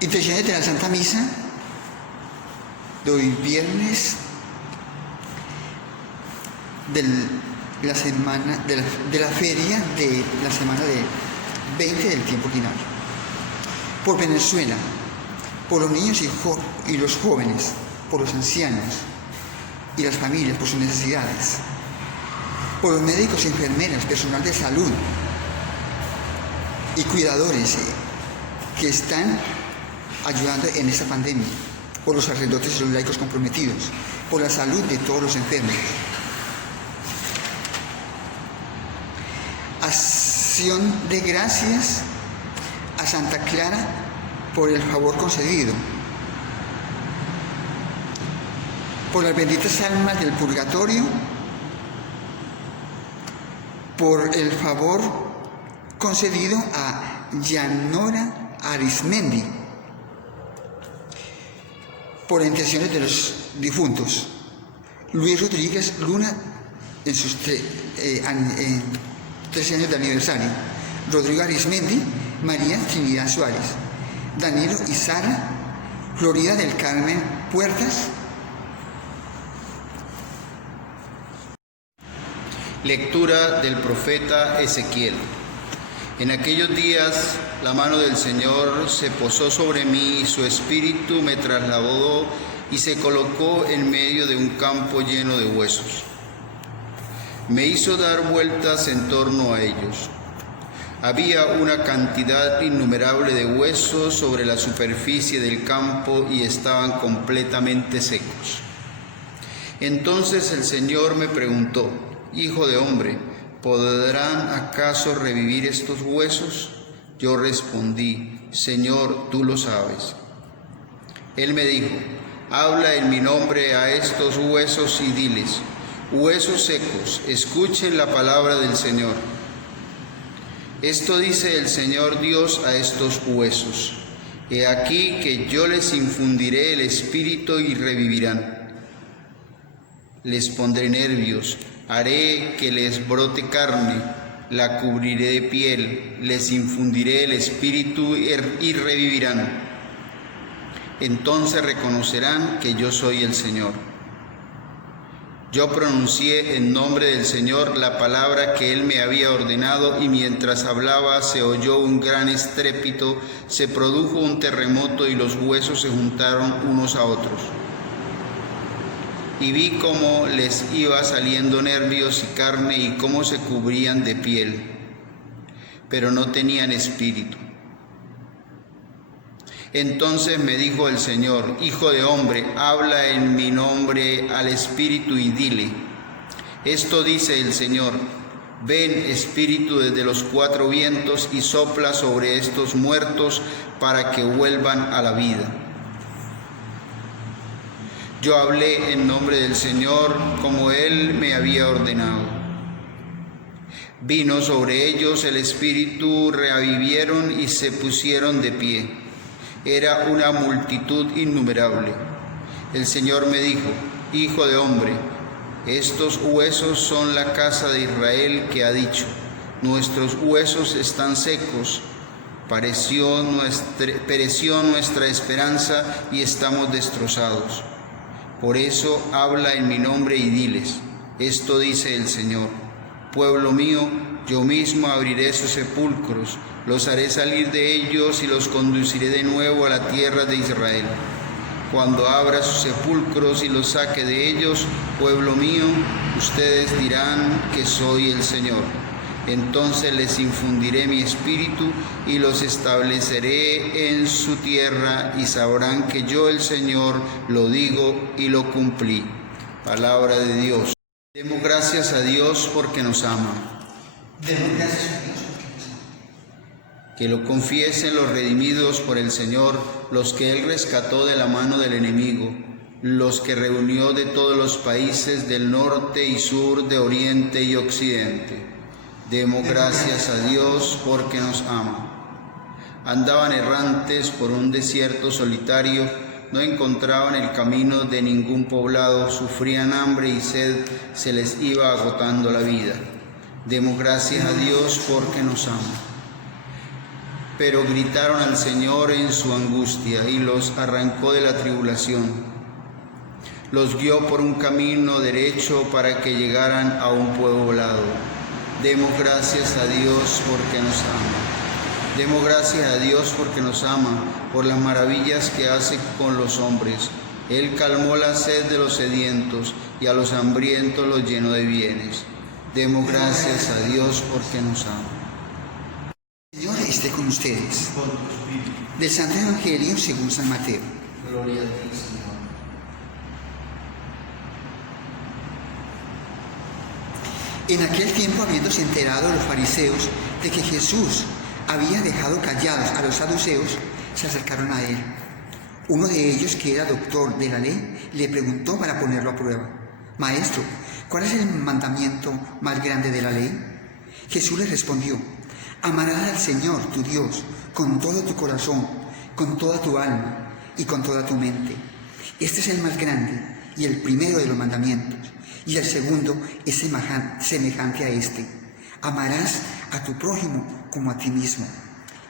Intenciones de la Santa Misa de hoy viernes de la semana de la feria de la semana de 20 del tiempo ordinario. Por Venezuela, por los niños y los jóvenes, por los ancianos y las familias, por sus necesidades, por los médicos y enfermeras, personal de salud y cuidadores que están ayudando en esta pandemia, por los sacerdotes y los laicos comprometidos, por la salud de todos los enfermos. Acción de gracias a Santa Clara por el favor concedido, por las benditas almas del purgatorio, por el favor concedido a Yanora Arismendi, por las intenciones de los difuntos, Luis Rodríguez Luna en sus 13 años de aniversario, Rodrigo Arismendi, María Trinidad Suárez, Danilo y Sara, Florida del Carmen Puertas. Lectura del profeta Ezequiel. En aquellos días la mano del Señor se posó sobre mí y su espíritu me trasladó y se colocó en medio de un campo lleno de huesos. Me hizo dar vueltas en torno a ellos. Había una cantidad innumerable de huesos sobre la superficie del campo y estaban completamente secos. Entonces el Señor me preguntó: Hijo de hombre, ¿podrán acaso revivir estos huesos? Yo respondí: Señor, tú lo sabes. Él me dijo: habla en mi nombre a estos huesos y diles: huesos secos, escuchen la palabra del Señor. Esto dice el Señor Dios a estos huesos: he aquí que yo les infundiré el espíritu y revivirán. Les pondré nervios, haré que les brote carne, la cubriré de piel, les infundiré el espíritu y revivirán. Entonces reconocerán que yo soy el Señor. Yo pronuncié en nombre del Señor la palabra que Él me había ordenado, y mientras hablaba se oyó un gran estrépito, se produjo un terremoto y los huesos se juntaron unos a otros. Y vi cómo les iba saliendo nervios y carne y cómo se cubrían de piel, pero no tenían espíritu. Entonces me dijo el Señor: Hijo de hombre, habla en mi nombre al espíritu y dile: esto dice el Señor, ven espíritu desde los 4 vientos y sopla sobre estos muertos para que vuelvan a la vida. Yo hablé en nombre del Señor como Él me había ordenado. Vino sobre ellos el espíritu, revivieron y se pusieron de pie. Era una multitud innumerable. El Señor me dijo: Hijo de hombre, estos huesos son la casa de Israel, que ha dicho: nuestros huesos están secos, pereció nuestra esperanza y estamos destrozados. Por eso habla en mi nombre y diles: esto dice el Señor, pueblo mío, yo mismo abriré sus sepulcros, los haré salir de ellos y los conduciré de nuevo a la tierra de Israel. Cuando abra sus sepulcros y los saque de ellos, pueblo mío, ustedes dirán que soy el Señor. Entonces les infundiré mi espíritu y los estableceré en su tierra, y sabrán que yo, el Señor, lo digo y lo cumplí. Palabra de Dios. Demos gracias a Dios porque nos ama. Demos gracias a Dios porque nos ama. Que lo confiesen los redimidos por el Señor, los que Él rescató de la mano del enemigo, los que reunió de todos los países del norte y sur, de oriente y occidente. Demos gracias a Dios porque nos ama. Andaban errantes por un desierto solitario, no encontraban el camino de ningún poblado, sufrían hambre y sed, se les iba agotando la vida. Demos gracias a Dios porque nos ama. pero gritaron al Señor en su angustia y los arrancó de la tribulación. Los guió por un camino derecho para que llegaran a un poblado. Demos gracias a Dios porque nos ama. Demos gracias a Dios porque nos ama, por las maravillas que hace con los hombres. Él calmó la sed de los sedientos y a los hambrientos los llenó de bienes. Demos gracias a Dios porque nos ama. El Señor esté con ustedes. Del Santo Evangelio según San Mateo. Gloria a ti, Señor. En aquel tiempo, habiéndose enterado los fariseos de que Jesús había dejado callados a los saduceos, se acercaron a él. Uno de ellos, que era doctor de la ley, le preguntó para ponerlo a prueba: Maestro, ¿cuál es el mandamiento más grande de la ley? Jesús le respondió: amarás al Señor tu Dios con todo tu corazón, con toda tu alma y con toda tu mente. Este es el más grande y el primero de los mandamientos, y el segundo es semejante a este: amarás a tu prójimo como a ti mismo.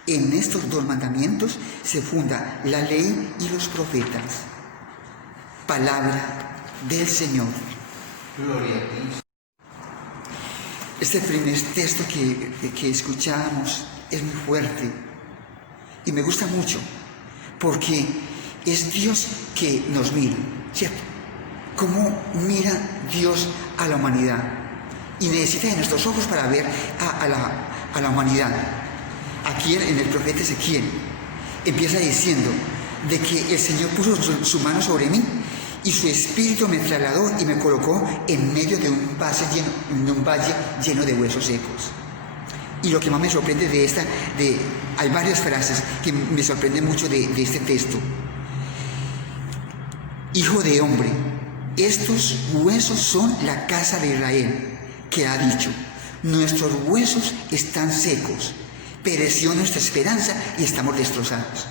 En estos dos mandamientos se funda la ley y los profetas. Palabra del Señor. Gloria a ti. Este primer texto que escuchamos es muy fuerte y me gusta mucho porque es Dios que nos mira, ¿cierto? ¿Cómo mira Dios a la humanidad? Y necesita de nuestros ojos para ver a la humanidad. Aquí en el profeta Ezequiel empieza diciendo de que el Señor puso su mano sobre mí y su espíritu me trasladó y me colocó en medio de un valle lleno de huesos secos. Y lo que más me sorprende hay varias frases que me sorprenden mucho de este texto. Hijo de hombre, estos huesos son la casa de Israel, que ha dicho: nuestros huesos están secos, pereció nuestra esperanza y estamos destrozados.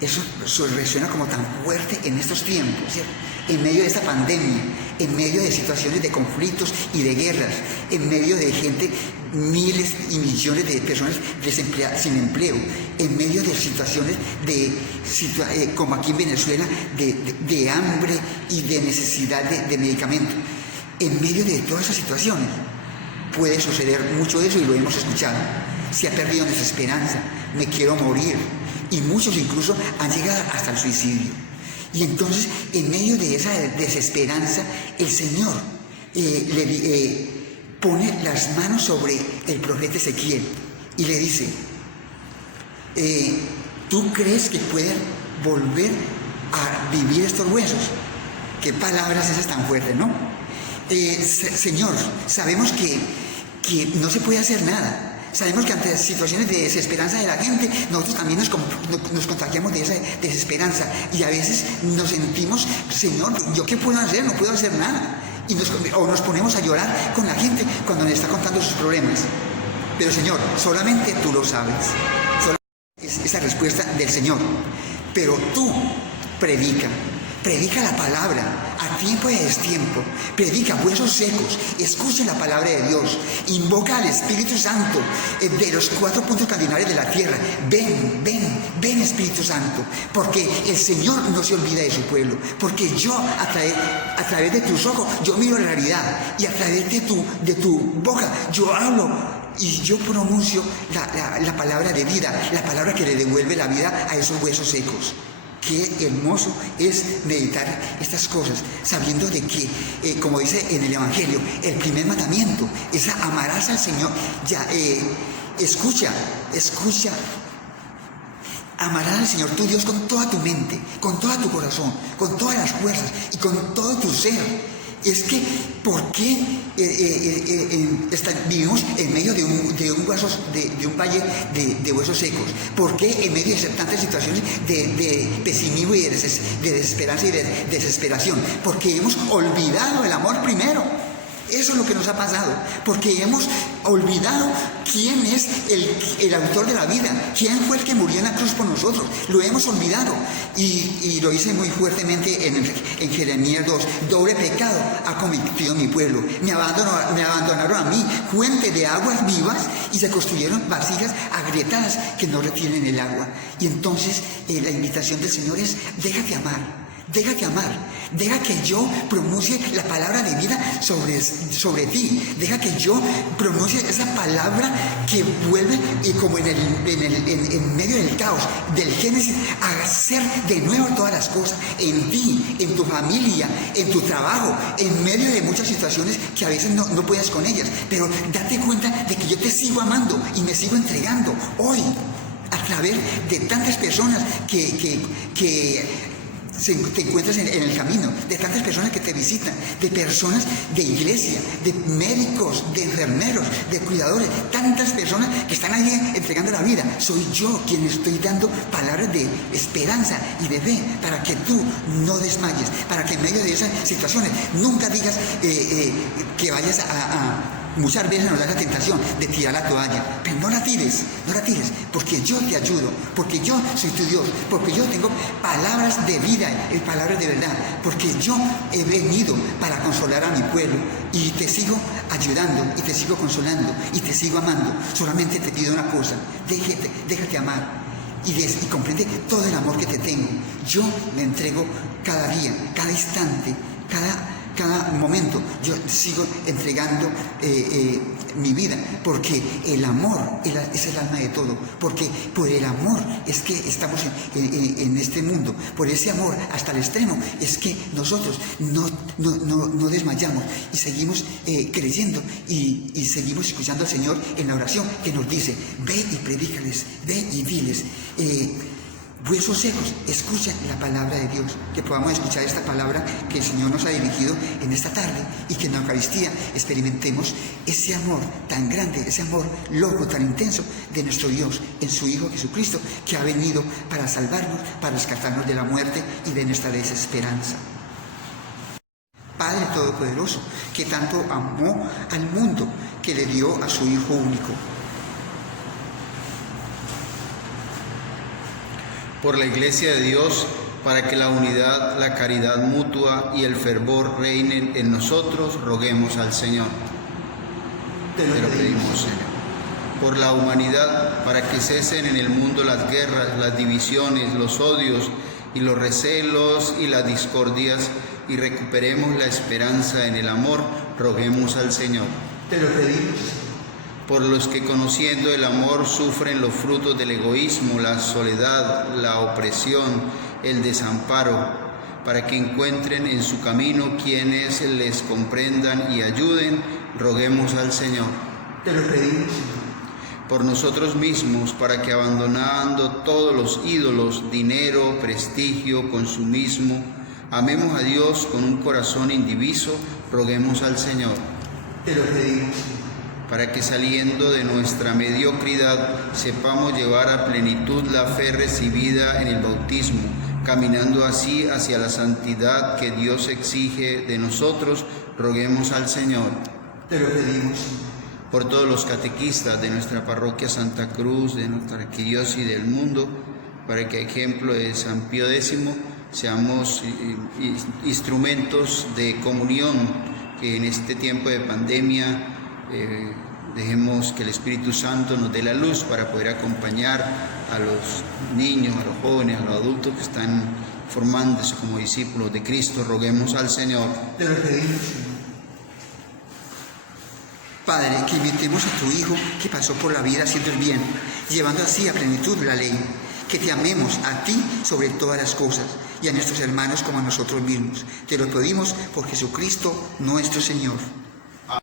Eso resuena como tan fuerte en estos tiempos, ¿cierto? En medio de esta pandemia, en medio de situaciones de conflictos y de guerras, en medio de gente, miles y millones de personas desempleadas, sin empleo, en medio de situaciones como aquí en Venezuela, de hambre y de necesidad de medicamentos. En medio de todas esas situaciones puede suceder mucho de eso y lo hemos escuchado. Se ha perdido nuestra esperanza, me quiero morir. Y muchos incluso han llegado hasta el suicidio. Y entonces, en medio de esa desesperanza, el Señor pone las manos sobre el profeta Ezequiel y le dice: ¿tú crees que pueden volver a vivir estos huesos? Qué palabras esas tan fuertes, ¿no? Señor, sabemos que no se puede hacer nada. Sabemos que ante situaciones de desesperanza de la gente, nosotros también nos contagiamos de esa desesperanza y a veces nos sentimos: Señor, ¿yo qué puedo hacer? No puedo hacer nada. O nos ponemos a llorar con la gente cuando nos está contando sus problemas. Pero Señor, solamente tú lo sabes. Es esa respuesta del Señor. Pero tú predica la palabra a tiempo y a destiempo. Predica huesos secos, escucha la palabra de Dios, invoca al Espíritu Santo de los 4 puntos cardinales de la tierra. Ven Espíritu Santo, porque el Señor no se olvida de su pueblo, porque yo a través de tus ojos yo miro la realidad y a través de tu boca yo hablo y yo pronuncio la palabra de vida, la palabra que le devuelve la vida a esos huesos secos. Qué hermoso es meditar estas cosas, sabiendo de que, como dice en el Evangelio, el primer mandamiento es amarás al Señor. Escucha, amarás al Señor tu Dios con toda tu mente, con todo tu corazón, con todas las fuerzas y con todo tu ser. Es que, ¿por qué vivimos en medio de un valle de huesos secos? ¿Por qué en medio de tantas situaciones de pesimismo y de desesperanza y de desesperación? Porque hemos olvidado el amor primero. Eso es lo que nos ha pasado, porque hemos olvidado quién es el autor de la vida, quién fue el que murió en la cruz por nosotros. Lo hemos olvidado. Y lo hice muy fuertemente en Jeremías 2. Doble pecado ha cometido mi pueblo. Me abandonaron a mí, fuente de aguas vivas, y se construyeron vasijas agrietadas que no retienen el agua. Y entonces la invitación del Señor es: déjate amar. Déjate amar, deja que yo pronuncie la palabra de vida sobre ti, deja que yo pronuncie esa palabra que vuelve como en medio del caos, del Génesis, a hacer de nuevo todas las cosas, en ti, en tu familia, en tu trabajo, en medio de muchas situaciones que a veces no puedes con ellas, pero date cuenta de que yo te sigo amando y me sigo entregando hoy, a través de tantas personas que te encuentras en el camino, de tantas personas que te visitan, de personas de iglesia, de médicos, de enfermeros, de cuidadores, tantas personas que están ahí entregando la vida. Soy yo quien estoy dando palabras de esperanza y de fe para que tú no desmayes, para que en medio de esas situaciones nunca digas que vayas muchas veces nos da la tentación de tirar la toalla, pero no la tires, porque yo te ayudo, porque yo soy tu Dios, porque yo tengo palabras de vida, palabras de verdad, porque yo he venido para consolar a mi pueblo y te sigo ayudando y te sigo consolando y te sigo amando. Solamente te pido una cosa: déjate amar. Y comprende todo el amor que te tengo. Yo me entrego cada día, cada instante, cada momento. Yo sigo entregando mi vida, porque el amor es el alma de todo, porque por el amor es que estamos en este mundo, por ese amor hasta el extremo es que nosotros no desmayamos y seguimos creyendo y seguimos escuchando al Señor en la oración que nos dice: ve y predícales, ve y diles. Vuestros secos, escuchen la palabra de Dios, que podamos escuchar esta palabra que el Señor nos ha dirigido en esta tarde, y que en la Eucaristía experimentemos ese amor tan grande, ese amor loco, tan intenso de nuestro Dios en su Hijo Jesucristo, que ha venido para salvarnos, para rescatarnos de la muerte y de nuestra desesperanza. Padre Todopoderoso, que tanto amó al mundo, que le dio a su Hijo único. Por la Iglesia de Dios, para que la unidad, la caridad mutua y el fervor reinen en nosotros, roguemos al Señor. Te lo pedimos, Señor. Por la humanidad, para que cesen en el mundo las guerras, las divisiones, los odios y los recelos y las discordias, y recuperemos la esperanza en el amor, roguemos al Señor. Te lo pedimos. Por los que, conociendo el amor, sufren los frutos del egoísmo, la soledad, la opresión, el desamparo, para que encuentren en su camino quienes les comprendan y ayuden, roguemos al Señor. Te lo pedimos, Señor. Por nosotros mismos, para que, abandonando todos los ídolos, dinero, prestigio, consumismo, amemos a Dios con un corazón indiviso, roguemos al Señor. Te lo pedimos, Señor. Para que, saliendo de nuestra mediocridad, sepamos llevar a plenitud la fe recibida en el bautismo, caminando así hacia la santidad que Dios exige de nosotros, roguemos al Señor. Te lo pedimos. Por todos los catequistas de nuestra parroquia Santa Cruz, de nuestra arquidiócesis y del mundo, para que, a ejemplo de San Pío X, seamos instrumentos de comunión, que en este tiempo de pandemia dejemos que el Espíritu Santo nos dé la luz para poder acompañar a los niños, a los jóvenes, a los adultos que están formándose como discípulos de Cristo. Roguemos al Señor. Te lo pedimos, Señor. Padre, que imitemos a tu Hijo, que pasó por la vida haciendo el bien, llevando así a plenitud la ley. Que te amemos a ti sobre todas las cosas y a nuestros hermanos como a nosotros mismos. Te lo pedimos por Jesucristo nuestro Señor.